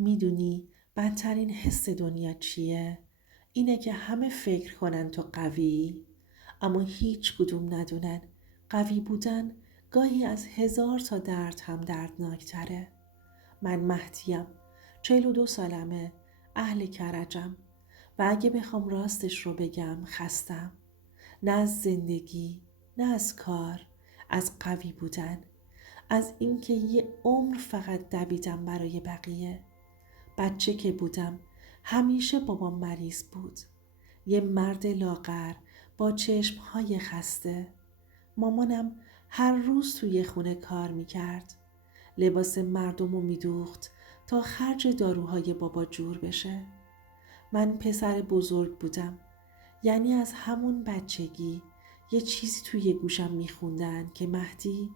میدونی بدترین حس دنیا چیه؟ اینه که همه فکر کنن تو قوی، اما هیچ کدوم ندونن قوی بودن گاهی از 1000 تا درد هم دردناکتره. من مهدیم، 42 سالمه، اهل کرجم و اگه بخوام راستش رو بگم خستم. نه از زندگی، نه از کار، از قوی بودن، از اینکه یه عمر فقط دویدم برای بقیه. بچه که بودم همیشه بابام مریض بود، یه مرد لاغر با چشمهای خسته. مامانم هر روز توی خونه کار میکرد، لباس مردمو میدوخت تا خرج داروهای بابا جور بشه. من پسر بزرگ بودم، یعنی از همون بچگی یه چیزی توی گوشم میخوندن که مهدی،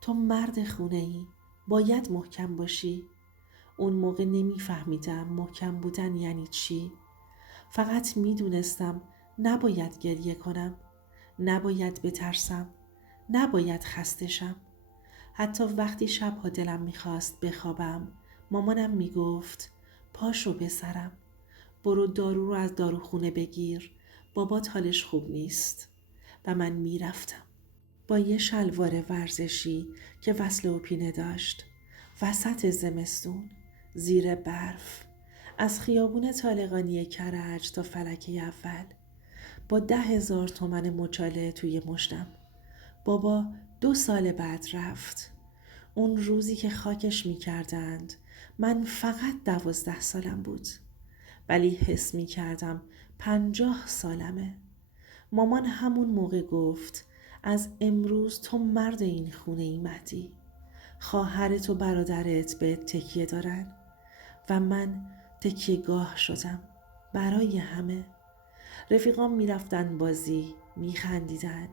تو مرد خونه ای، باید محکم باشی. اون موقع نمیفهمیدم محکم بودن یعنی چی. فقط میدونستم نباید گریه کنم، نباید بترسم، نباید خسته شم. حتی وقتی شبها دلم میخواست بخوابم، مامانم میگفت پاشو بسرم، برو دارو رو از داروخونه بگیر، بابات حالش خوب نیست. و من میرفتم با یه شلوار ورزشی که وصله و پینه داشت، وسط زمستون، زیر برف، از خیابون طالقانی کرج تا فلکه اول، با 10,000 تومن مچاله توی مشتم. بابا 2 سال بعد رفت. اون روزی که خاکش می کردند من فقط 12 سالم بود، ولی حس می کردم 50 سالمه. مامان همون موقع گفت از امروز تو مرد این خونه ای مهدی، خواهرت و برادرت به تکیه دارن. و من تکیه گاه شدم برای همه. رفیقام میرفتن بازی، میخندیدن،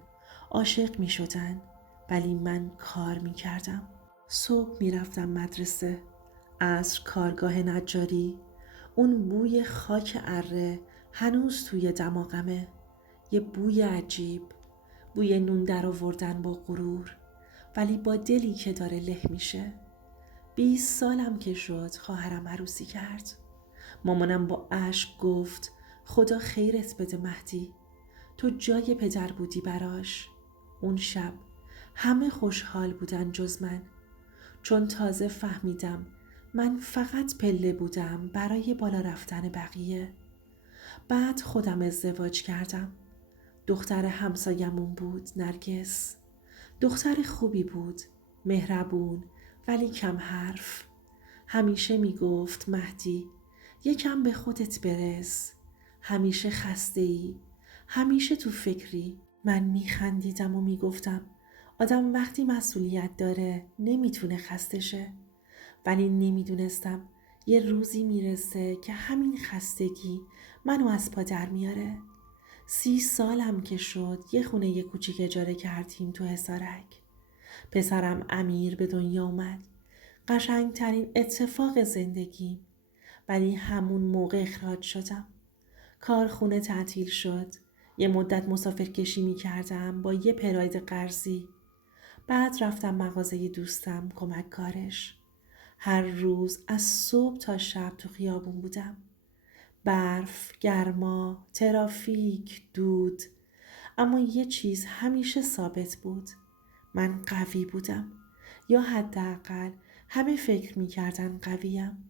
عاشق میشدن، ولی من کار میکردم. صبح میرفتم مدرسه، عصر کارگاه نجاری. اون بوی خاک اره هنوز توی دماغمه، یه بوی عجیب، بوی نون در آوردن با غرور، ولی با دلی که داره له میشه. 20 سالم که شد خواهرم عروسی کرد. مامانم با اشک گفت خدا خیرت بده مهدی، تو جای پدر بودی براش. اون شب همه خوشحال بودن جز من، چون تازه فهمیدم من فقط پله بودم برای بالا رفتن بقیه. بعد خودم ازدواج کردم. دختر همسایمون بود، نرگس. دختر خوبی بود، مهربون ولی کم حرف. همیشه میگفت مهدی یکم به خودت برس، همیشه خسته ای، همیشه تو فکری. من میخندیدم و میگفتم آدم وقتی مسئولیت داره نمیتونه خسته شه، ولی نمیدونستم یه روزی میرسه که همین خستگی منو از پا در میاره. 30 سالم که شد یه خونه کوچیک اجاره کردیم تو حصارک. پسرم امیر به دنیا اومد، قشنگترین اتفاق زندگیم. ولی همون موقع اخراج شدم. کارخونه تعطیل شد. یه مدت مسافرکشی می کردم با یه پراید قرضی. بعد رفتم مغازه دوستم کمک کارش. هر روز از صبح تا شب تو خیابون بودم. برف، گرما، ترافیک، دود. اما یه چیز همیشه ثابت بود. من قوی بودم، یا حداقل همه فکر می‌کردن قویم.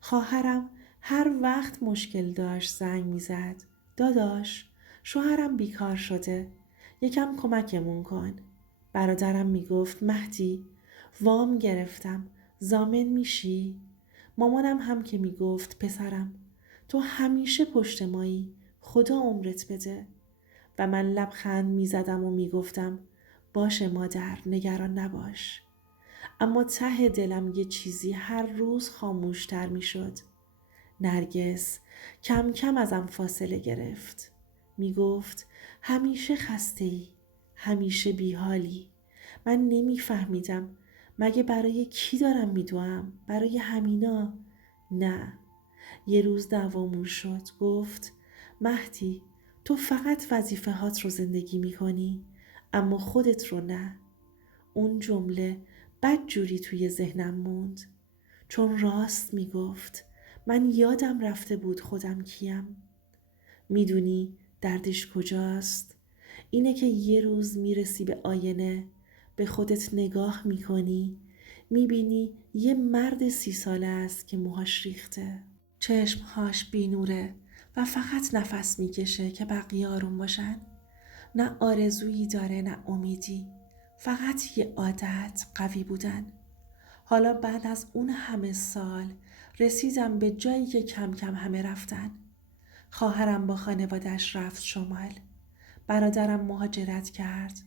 خواهرم هر وقت مشکل داشت زنگ می‌زد. داداش، شوهرم بیکار شده، یکم کمکمون کن. برادرم میگفت مهدی، وام گرفتم، ضامن میشی؟ مامانم هم که میگفت پسرم، تو همیشه پشت مایی، خدا عمرت بده. و من لبخند میزدم و میگفتم باشه مادر، نگران نباش. اما ته دلم یه چیزی هر روز خاموشتر میشد. نرگس کم کم ازم فاصله گرفت. میگفت همیشه خسته ای، همیشه بیحالی. من نمیفهمیدم مگه برای کی دارم میدوام؟ برای همینا؟ نه. یه روز دعوامون شد. گفت مهدی، تو فقط وظیفه هات رو زندگی میکنی اما خودت رو نه. اون جمله بد جوری توی ذهنم موند، چون راست میگفت. من یادم رفته بود خودم کیم. میدونی دردش کجاست؟ اینه که یه روز میرسی به آینه، به خودت نگاه میکنی، میبینی یه مرد 30 ساله است که موهاش ریخته، چشمهاش بینوره و فقط نفس میکشه که بقیه آروم باشن. نه آرزویی داره نه امیدی، فقط یه عادت قوی بودن. حالا بعد از اون همه سال رسیدم به جایی که کم کم همه رفتن. خواهرم با خانوادش رفت شمال. برادرم مهاجرت کرد.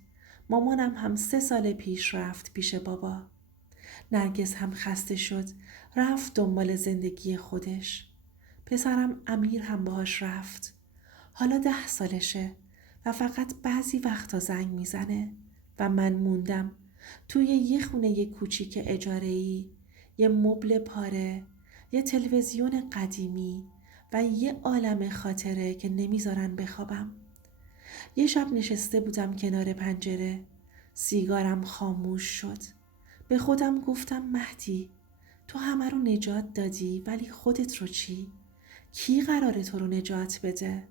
مامانم هم 3 سال پیش رفت پیش بابا. نرگس هم خسته شد. رفت دنبال زندگی خودش. پسرم امیر هم باهاش رفت. حالا 10 سالشه و فقط بعضی وقتا زنگ میزنه و من موندم توی یه خونه کوچیک اجاره‌ای، یه مبل پاره، یه تلویزیون قدیمی و یه عالم خاطره که نمیذارن بخوابم. یه شب نشسته بودم کنار پنجره، سیگارم خاموش شد. به خودم گفتم مهدی، تو همه رو نجات دادی ولی خودت رو چی؟ کی قراره تو رو نجات بده؟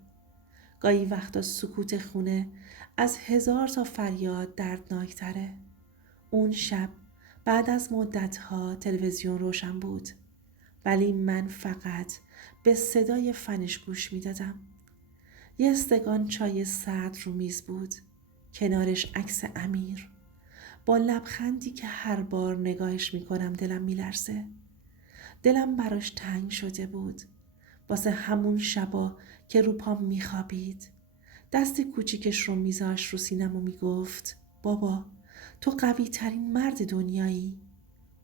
گاهی وقتا سکوت خونه از 1000 تا فریاد دردناکتره. اون شب بعد از مدتها تلویزیون روشن بود، ولی من فقط به صدای فنش گوش می دادم. یه استکان چای سرد رو میز بود، کنارش عکس امیر با لبخندی که هر بار نگاهش می کنم دلم می لرزه. دلم براش تنگ شده بود، واسه همون شبا که رو پام می خوابید. دست کوچیکش رو میذاش رو سینم و میگفت بابا تو قوی ترین مرد دنیایی.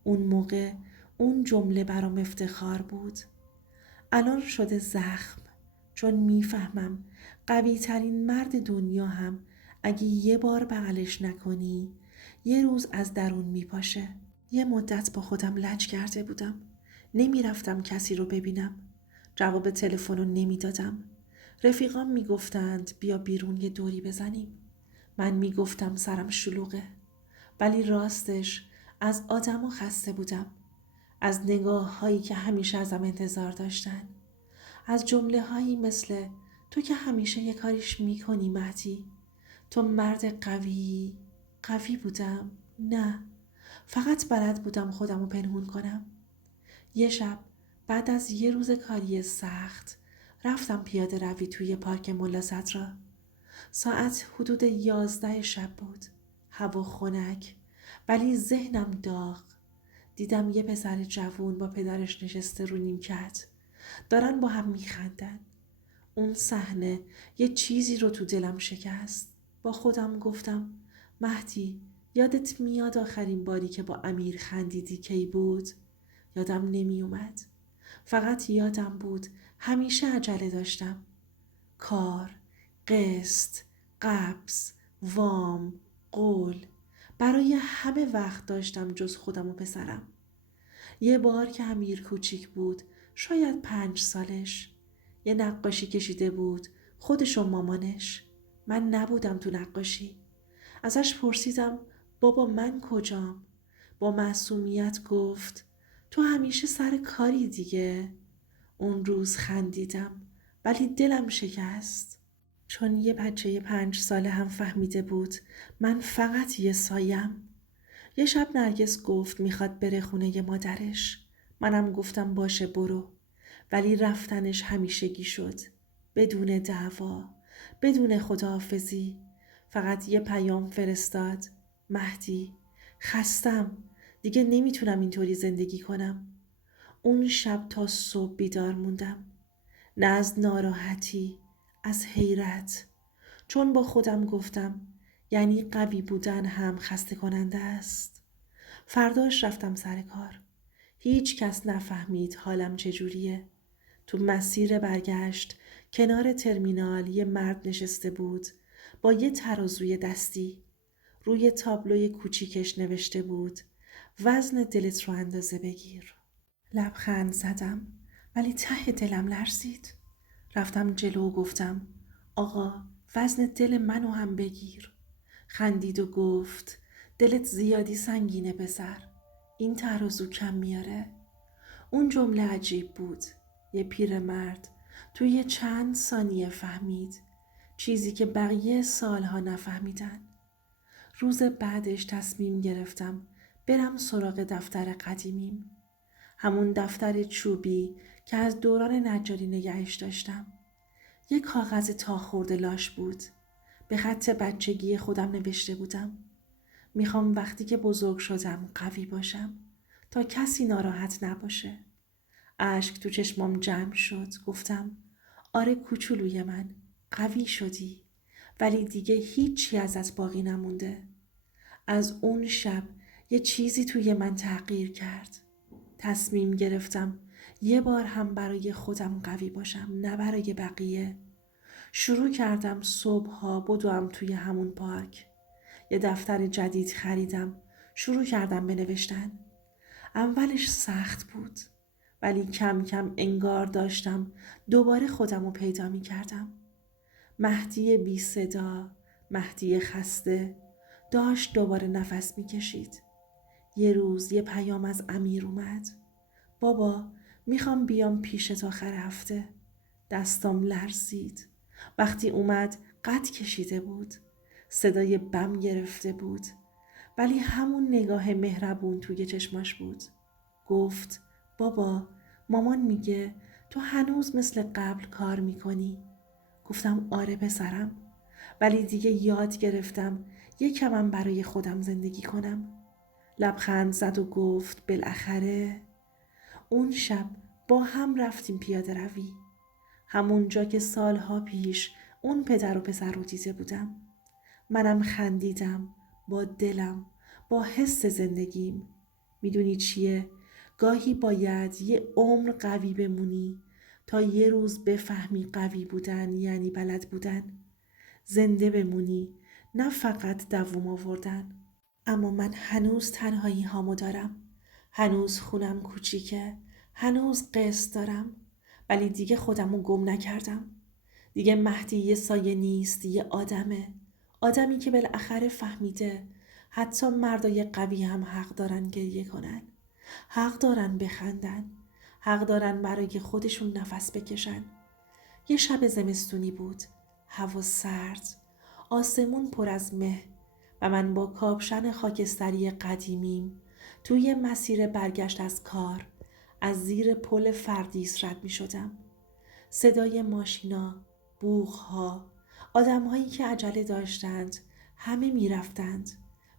اون موقع اون جمله برام افتخار بود. الان شده زخم، چون میفهمم قوی ترین مرد دنیا هم اگه یه بار بغلش نکنی یه روز از درون میپاشه. یه مدت با خودم لج کرده بودم. نمیرفتم کسی رو ببینم. جواب تلفن رو نمیدادم. رفیقام میگفتند بیا بیرون یه دوری بزنیم. من میگفتم سرم شلوغه. ولی راستش از آدمو خسته بودم. از نگاه هایی که همیشه ازم انتظار داشتن. از جمله هایی مثل تو که همیشه یه کاریش میکنی مهدی. تو مرد قوی. قوی بودم؟ نه. فقط بلد بودم خودمو پنهون کنم. یه شب بعد از یه روز کاری سخت رفتم پیاده روی توی پارک ملا صدرا. ساعت حدود 11 شب بود. هوا خنک ولی ذهنم داغ. دیدم یه پسر جوون با پدرش نشسته رو نیمکت. دارن با هم میخندن. اون صحنه یه چیزی رو تو دلم شکست. با خودم گفتم مهدی یادت میاد آخرین باری که با امیر خندیدی کی بود؟ یادم نمی اومد. فقط یادم بود همیشه عجله داشتم. کار، قسط، قبض، وام، قول. برای همه وقت داشتم جز خودم و پسرم. یه بار که امیر کوچیک بود، شاید 5 سالش، یه نقاشی کشیده بود، خودش و مامانش. من نبودم تو نقاشی. ازش پرسیدم بابا من کجام؟ با معصومیت گفت تو همیشه سر کاری دیگه. اون روز خندیدم ولی دلم شکست، چون یه بچه 5 ساله هم فهمیده بود من فقط یه سایم. یه شب نرگس گفت میخواد بره خونه مادرش. منم گفتم باشه برو. ولی رفتنش همیشگی شد. بدون دعوا، بدون خداحافظی. فقط یه پیام فرستاد مهدی خستم، دیگه نمیتونم اینطوری زندگی کنم. اون شب تا صبح بیدار موندم. نه از ناراحتی، از حیرت. چون با خودم گفتم یعنی قوی بودن هم خسته کننده است. فرداش رفتم سر کار. هیچ کس نفهمید حالم چجوریه. تو مسیر برگشت کنار ترمینال یه مرد نشسته بود با یه ترازوی دستی. روی تابلوی کوچیکش نوشته بود وزن دلت رو اندازه بگیر. لبخند زدم ولی ته دلم لرزید. رفتم جلو و گفتم آقا وزن دل منو هم بگیر. خندید و گفت دلت زیادی سنگینه پسر، این ترازو کم میاره. اون جمله عجیب بود. یه پیرمرد توی چند ثانیه فهمید چیزی که بقیه سالها نفهمیدن. روز بعدش تصمیم گرفتم برم سراغ دفتر قدیمیم. همون دفتر چوبی که از دوران نجاری نگهش داشتم. یک کاغذ تا خورده لاش بود. به خط بچگی خودم نوشته بودم: میخوام وقتی که بزرگ شدم قوی باشم تا کسی ناراحت نباشه. اشک تو چشمام جمع شد. گفتم: آره کوچولوی من، قوی شدی، ولی دیگه هیچی ازت باقی نمونده. از اون شب یه چیزی توی من تغییر کرد. تصمیم گرفتم یه بار هم برای خودم قوی باشم، نه برای بقیه. شروع کردم صبحها بدوم توی همون پارک. یه دفتر جدید خریدم. شروع کردم به نوشتن. اولش سخت بود، ولی کم کم انگار داشتم دوباره خودم رو پیدا می کردم. مهدی بی صدا، مهدی خسته، داشت دوباره نفس می کشید. یه روز یه پیام از امیر اومد: بابا، میخوام بیام پیشت آخر هفته. دستام لرزید. وقتی اومد قد کشیده بود. صدای بم گرفته بود. ولی همون نگاه مهربون توی چشماش بود. گفت: بابا، مامان میگه تو هنوز مثل قبل کار میکنی. گفتم: آره پسرم، ولی دیگه یاد گرفتم یکمم برای خودم زندگی کنم. لبخند زد و گفت: بالاخره. اون شب با هم رفتیم پیاده روی. همون جا که سالها پیش اون پدر و پسر رو دیده بودم. منم خندیدم، با دلم، با حس زندگیم. میدونی چیه؟ گاهی باید یه عمر قوی بمونی تا یه روز بفهمی قوی بودن یعنی بلد بودن. زنده بمونی، نه فقط دووم آوردن. اما من هنوز تنهایی هامو دارم. هنوز خونم کوچیکه. هنوز قسط دارم. ولی دیگه خودمو گم نکردم. دیگه مهدی یه سایه نیست، یه آدمه. آدمی که بالاخره فهمیده حتی مردای قوی هم حق دارن گریه کنن. حق دارن بخندن. حق دارن برای خودشون نفس بکشن. یه شب زمستونی بود. هوا سرد. آسمون پر از مه و من با کاپشن خاکستری قدیمیم توی مسیر برگشت از کار از زیر پل فردیس رد می شدم. صدای ماشینا، بوغ‌ها، آدم‌هایی که عجله داشتند، همه می رفتند.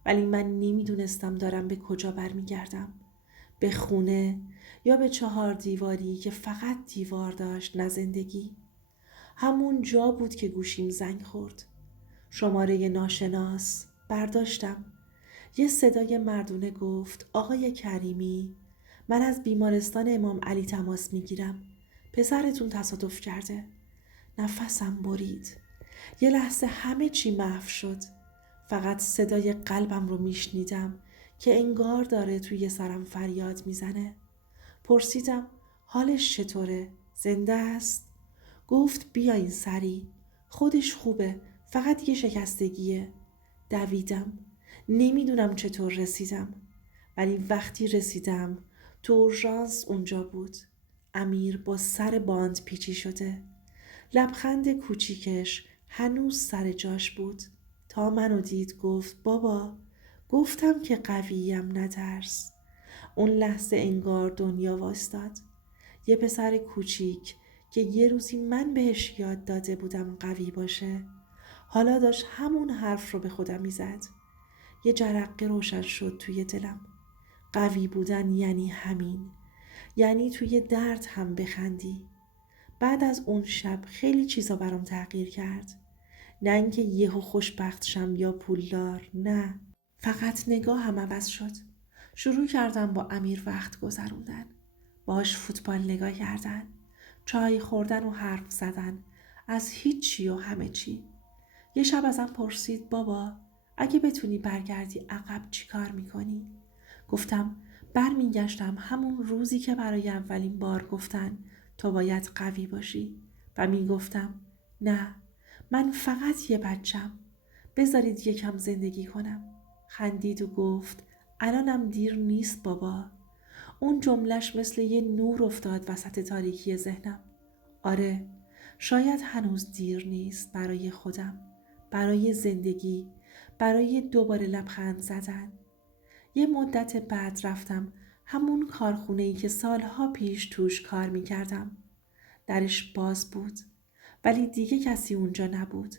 ولی من نمی دونستم دارم به کجا برمیگردم. به خونه یا به 4 دیواری که فقط دیوار داشت، نه زندگی. همون جا بود که گوشیم زنگ خورد. شماره ناشناس. برداشتم. یه صدای مردونه گفت: آقای کریمی، من از بیمارستان امام علی تماس میگیرم. پسرتون تصادف کرده. نفسم برید. یه لحظه همه چی محو شد. فقط صدای قلبم رو میشنیدم که انگار داره توی سرم فریاد میزنه. پرسیدم: حالش چطوره؟ زنده است؟ گفت: بیاین سریع. خودش خوبه، فقط یه شکستگیه. دویدم. نمیدونم چطور رسیدم، ولی وقتی رسیدم تو اورژانس اونجا بود. امیر با سر باند پیچی شده. لبخند کوچیکش هنوز سر جاش بود. تا منو دید گفت: بابا، گفتم که قویم، نترس. اون لحظه انگار دنیا وایستاد. یه پسر کوچیک که یه روزی من بهش یاد داده بودم قوی باشه، حالا داشت همون حرف رو به خودم میزد. یه جرقه روشن شد توی دلم. قوی بودن یعنی همین. یعنی توی درد هم بخندی. بعد از اون شب خیلی چیزا برام تغییر کرد. نه اینکه یهو خوشبخت شم یا پولدار، نه. فقط نگاهم عوض شد. شروع کردم با امیر وقت گذروندن. باهاش فوتبال نگاه کردن. چای خوردن و حرف زدن. از هیچی و همه چی. یه شب ازم پرسید: بابا، اگه بتونی برگردی عقب چی کار میکنی؟ گفتم: برمیگشتم همون روزی که برای اولین بار گفتن تو باید قوی باشی و میگفتم: نه، من فقط یه بچم. بذارید یکم زندگی کنم. خندید و گفت: الانم دیر نیست بابا. اون جملش مثل یه نور افتاد وسط تاریکی ذهنم. آره، شاید هنوز دیر نیست برای خودم، برای زندگی، برای دوباره لبخند زدن. یه مدت بعد رفتم همون کارخونه‌ای که سالها پیش توش کار می‌کردم. درش باز بود، ولی دیگه کسی اونجا نبود.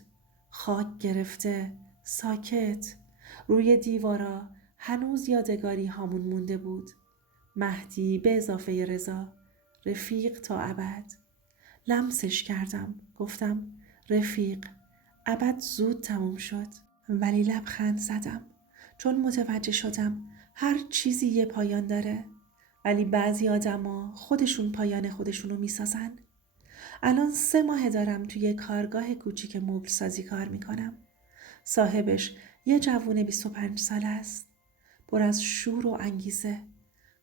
خاک گرفته، ساکت. روی دیوارا هنوز یادگاری هامون مونده بود. مهدی به اضافه رضا، رفیق تا ابد. لمسش کردم، گفتم رفیق، ابد زود تموم شد. ولی لبخند زدم، چون متوجه شدم هر چیزی یه پایان داره. ولی بعضی آدما خودشون پایان خودشونو میسازن. الان 3 ماه دارم توی کارگاه کوچیک مبل سازی کار میکنم. صاحبش یه جوون 25 ساله است، پر از شور و انگیزه.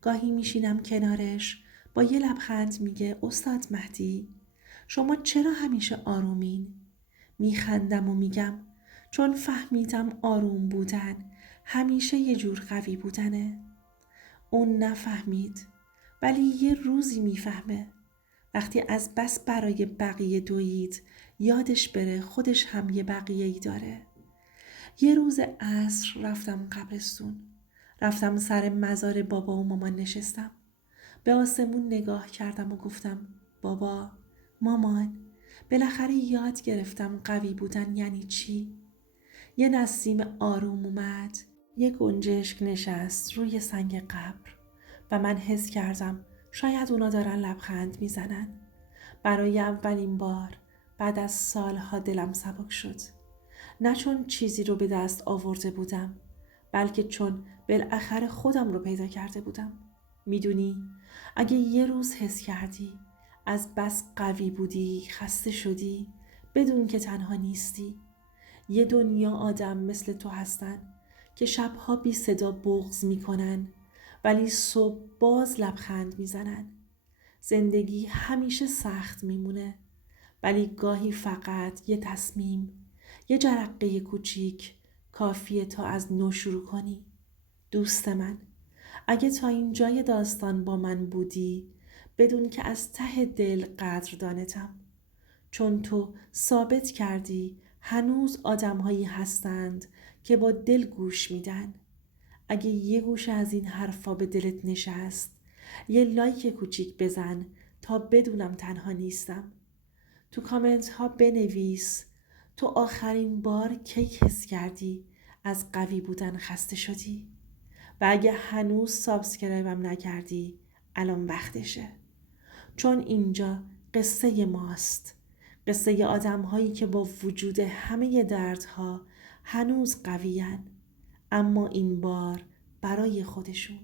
گاهی میشینم کنارش، با یه لبخند میگه استاد مهدی، شما چرا همیشه آرومین؟ میخندم و میگم چون فهمیدم آروم بودن همیشه یه جور قوی بودنه. اون نفهمید، ولی یه روزی میفهمه. وقتی از بس برای بقیه دوید، یادش بره خودش هم یه بقیه‌ای داره. یه روز عصر رفتم قبرستون. رفتم سر مزار بابا و مامان نشستم. به آسمون نگاه کردم و گفتم بابا، مامان، بالاخره یاد گرفتم قوی بودن یعنی چی؟ یه نسیم آروم اومد. یه گنجشک نشست روی سنگ قبر و من حس کردم شاید اونا دارن لبخند میزنن. برای اولین بار بعد از سالها دلم سبک شد. نه چون چیزی رو به دست آورده بودم، بلکه چون بالاخره خودم رو پیدا کرده بودم. میدونی، اگه یه روز حس کردی از بس قوی بودی، خسته شدی، بدون که تنها نیستی. یه دنیا آدم مثل تو هستن که شبها بی صدا بغض میکنن، ولی صبح باز لبخند میزنن. زندگی همیشه سخت میمونه، ولی گاهی فقط یه تصمیم، یه جرقه کوچیک کافیه تا از نو شروع کنی. دوست من، اگه تا اینجای داستان با من بودی، بدون که از ته دل قدردانتم. چون تو ثابت کردی هنوز آدم‌هایی هستند که با دل گوش میدن. اگه یه گوشه از این حرفا به دلت نشست، یه لایک کوچیک بزن تا بدونم تنها نیستم. تو کامنت ها بنویس تو آخرین بار کی حس کردی از قوی بودن خسته شدی؟ و اگه هنوز سابسکرایبم نکردی، الان وقتشه. چون اینجا قصه ماست، قصه آدم هایی که با وجود همه دردها هنوز قویان، اما این بار برای خودشون.